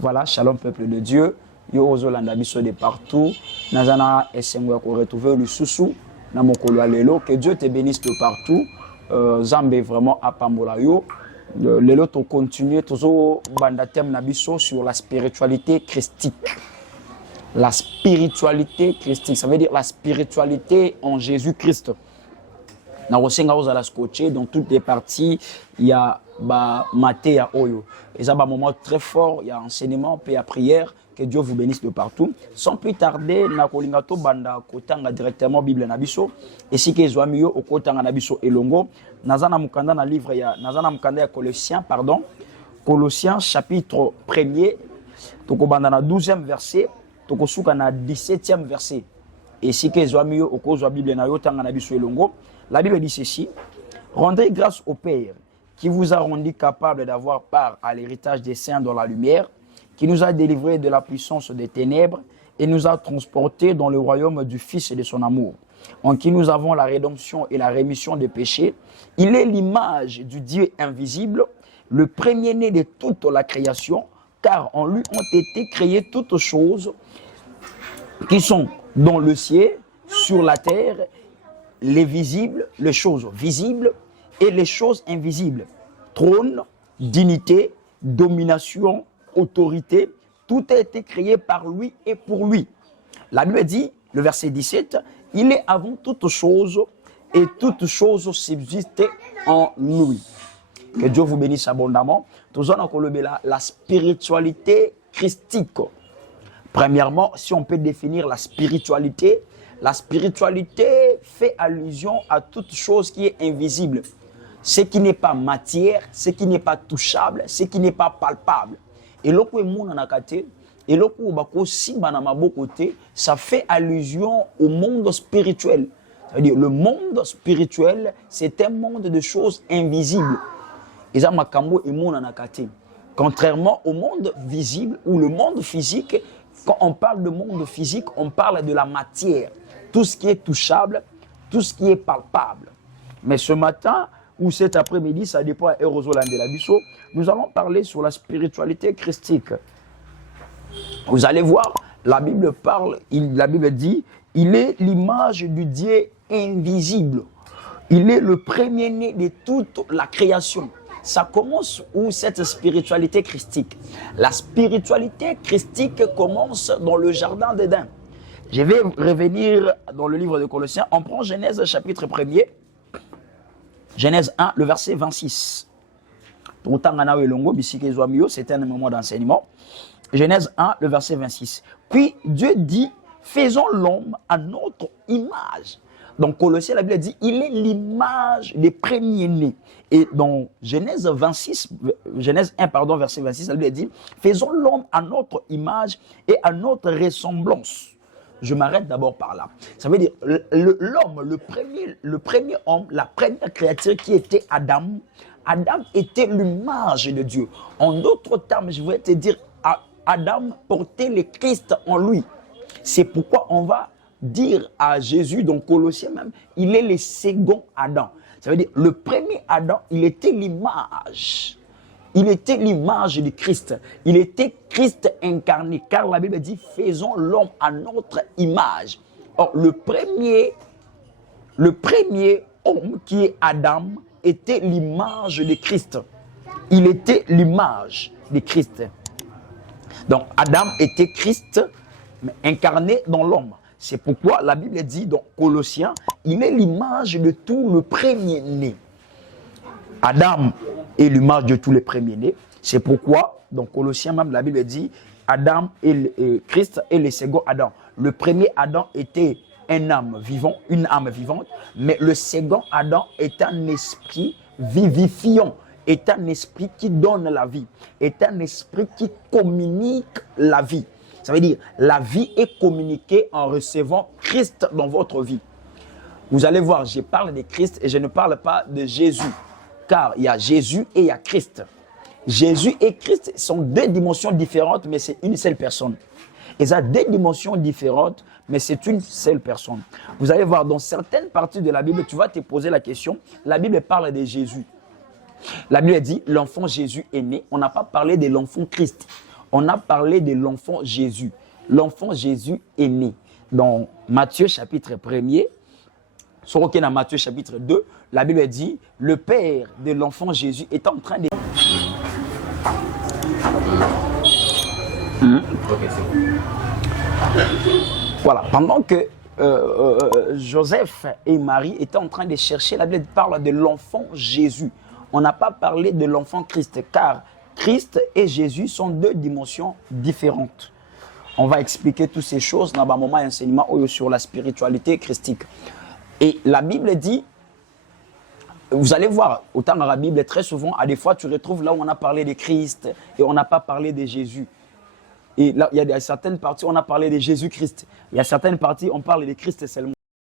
Voilà, shalom peuple de Dieu. Yo ozolanda biso de partout. Nazana esengo ko retrouver le sousou na mokolo lelo. Que Dieu te bénisse de partout. Zambe vraiment apambola yo. Lelo to continuer toujours banda thème na biso sur la spiritualité christique. La spiritualité christique, ça veut dire la spiritualité en Jésus-Christ. Na osenga ozala scotché dans toutes les parties, il y a maté ya oyo. Et ça un moment très fort, il y a enseignement, paix à prière, que Dieu vous bénisse de partout. Sans plus tarder, na kolingato banda kotanga directement Bible na biso. Et si que zwami yo okotanga na biso elongo, nazana mukanda na livre ya nazana mukanda ya Colossiens, pardon. Colossiens chapitre 1er, toko banda na 12e verset, toko suka na 17e verset. Et si que zwami yo okozwa Bible na yo tanga na biso elongo, la Bible dit ceci: rendez grâce au Père qui vous a rendu capable d'avoir part à l'héritage des saints dans la lumière, qui nous a délivrés de la puissance des ténèbres et nous a transportés dans le royaume du Fils et de son amour, en qui nous avons la rédemption et la rémission des péchés. Il est l'image du Dieu invisible, le premier-né de toute la création, car en lui ont été créées toutes choses qui sont dans le ciel, sur la terre, les visibles, les choses visibles et les choses invisibles. Trône, dignité, domination, autorité, tout a été créé par lui et pour lui. La Bible dit, le verset 17, il est avant toutes choses et toutes choses subsistent en lui. Que Dieu vous bénisse abondamment. Tout ça, la spiritualité christique. Premièrement, si on peut définir la spiritualité fait allusion à toute chose qui est invisible. Ce qui n'est pas matière, ce qui n'est pas touchable, ce qui n'est pas palpable. Et lorsque ça fait allusion au monde spirituel. C'est-à-dire le monde spirituel, c'est un monde de choses invisibles. Contrairement au monde visible ou le monde physique, quand on parle de monde physique, on parle de la matière. Tout ce qui est touchable, tout ce qui est palpable. Mais ce matin, ou cet après-midi, ça dépend à Erosoland de la Bisso, nous allons parler sur la spiritualité christique. Vous allez voir, la Bible parle, la Bible dit, il est l'image du Dieu invisible. Il est le premier-né de toute la création. Ça commence où cette spiritualité christique? La spiritualité christique commence dans le jardin d'Éden. Je vais revenir dans le livre de Colossiens. On prend Genèse chapitre 1er. Genèse 1, le verset 26. C'était un moment d'enseignement. Genèse 1, le verset 26. Puis Dieu dit, faisons l'homme à notre image. Donc Colossiens, la Bible dit, il est l'image des premiers-nés. Et dans Genèse 1, pardon, verset 26, la Bible dit, faisons l'homme à notre image et à notre ressemblance. Je m'arrête d'abord par là. Ça veut dire, l'homme, le premier homme, la première créature qui était Adam, Adam était l'image de Dieu. En d'autres termes, je voudrais te dire, Adam portait le Christ en lui. C'est pourquoi on va dire à Jésus, dans Colossiens même, il est le second Adam. Ça veut dire, le premier Adam, il était l'image. Il était l'image du Christ. Il était Christ incarné. Car la Bible dit, faisons l'homme à notre image. Or, le premier homme qui est Adam était l'image de Christ. Il était l'image de Christ. Donc, Adam était Christ, mais incarné dans l'homme. C'est pourquoi la Bible dit dans Colossiens, il est l'image de tout le premier-né. Adam est l'image de tous les premiers-nés. C'est pourquoi, dans Colossiens même, la Bible dit, Adam et Christ est le second Adam. Le premier Adam était une âme vivante, mais le second Adam est un esprit vivifiant, est un esprit qui donne la vie, est un esprit qui communique la vie. Ça veut dire, la vie est communiquée en recevant Christ dans votre vie. Vous allez voir, je parle de Christ et je ne parle pas de Jésus. Car il y a Jésus et il y a Christ. Jésus et Christ sont deux dimensions différentes, mais c'est une seule personne. Et ça a deux dimensions différentes, mais c'est une seule personne. Vous allez voir, dans certaines parties de la Bible, tu vas te poser la question, la Bible parle de Jésus. La Bible dit, l'enfant Jésus est né. On n'a pas parlé de l'enfant Christ. on a parlé de l'enfant Jésus. L'enfant Jésus est né. Dans Matthieu chapitre 1er, sur dans Matthieu chapitre 2, la Bible dit, le père de l'enfant Jésus est en train de... Voilà, pendant que Joseph et Marie étaient en train de chercher, la Bible parle de l'enfant Jésus. On n'a pas parlé de l'enfant Christ, car Christ et Jésus sont deux dimensions différentes. On va expliquer toutes ces choses dans un moment d'enseignement sur la spiritualité christique. Et la Bible dit, vous allez voir, autant dans la Bible, très souvent, à des fois, tu retrouves là où on a parlé de Christ et on n'a pas parlé de Jésus. Et là, il y a certaines parties, on a parlé de Jésus-Christ. Il y a certaines parties, on parle de Christ seulement.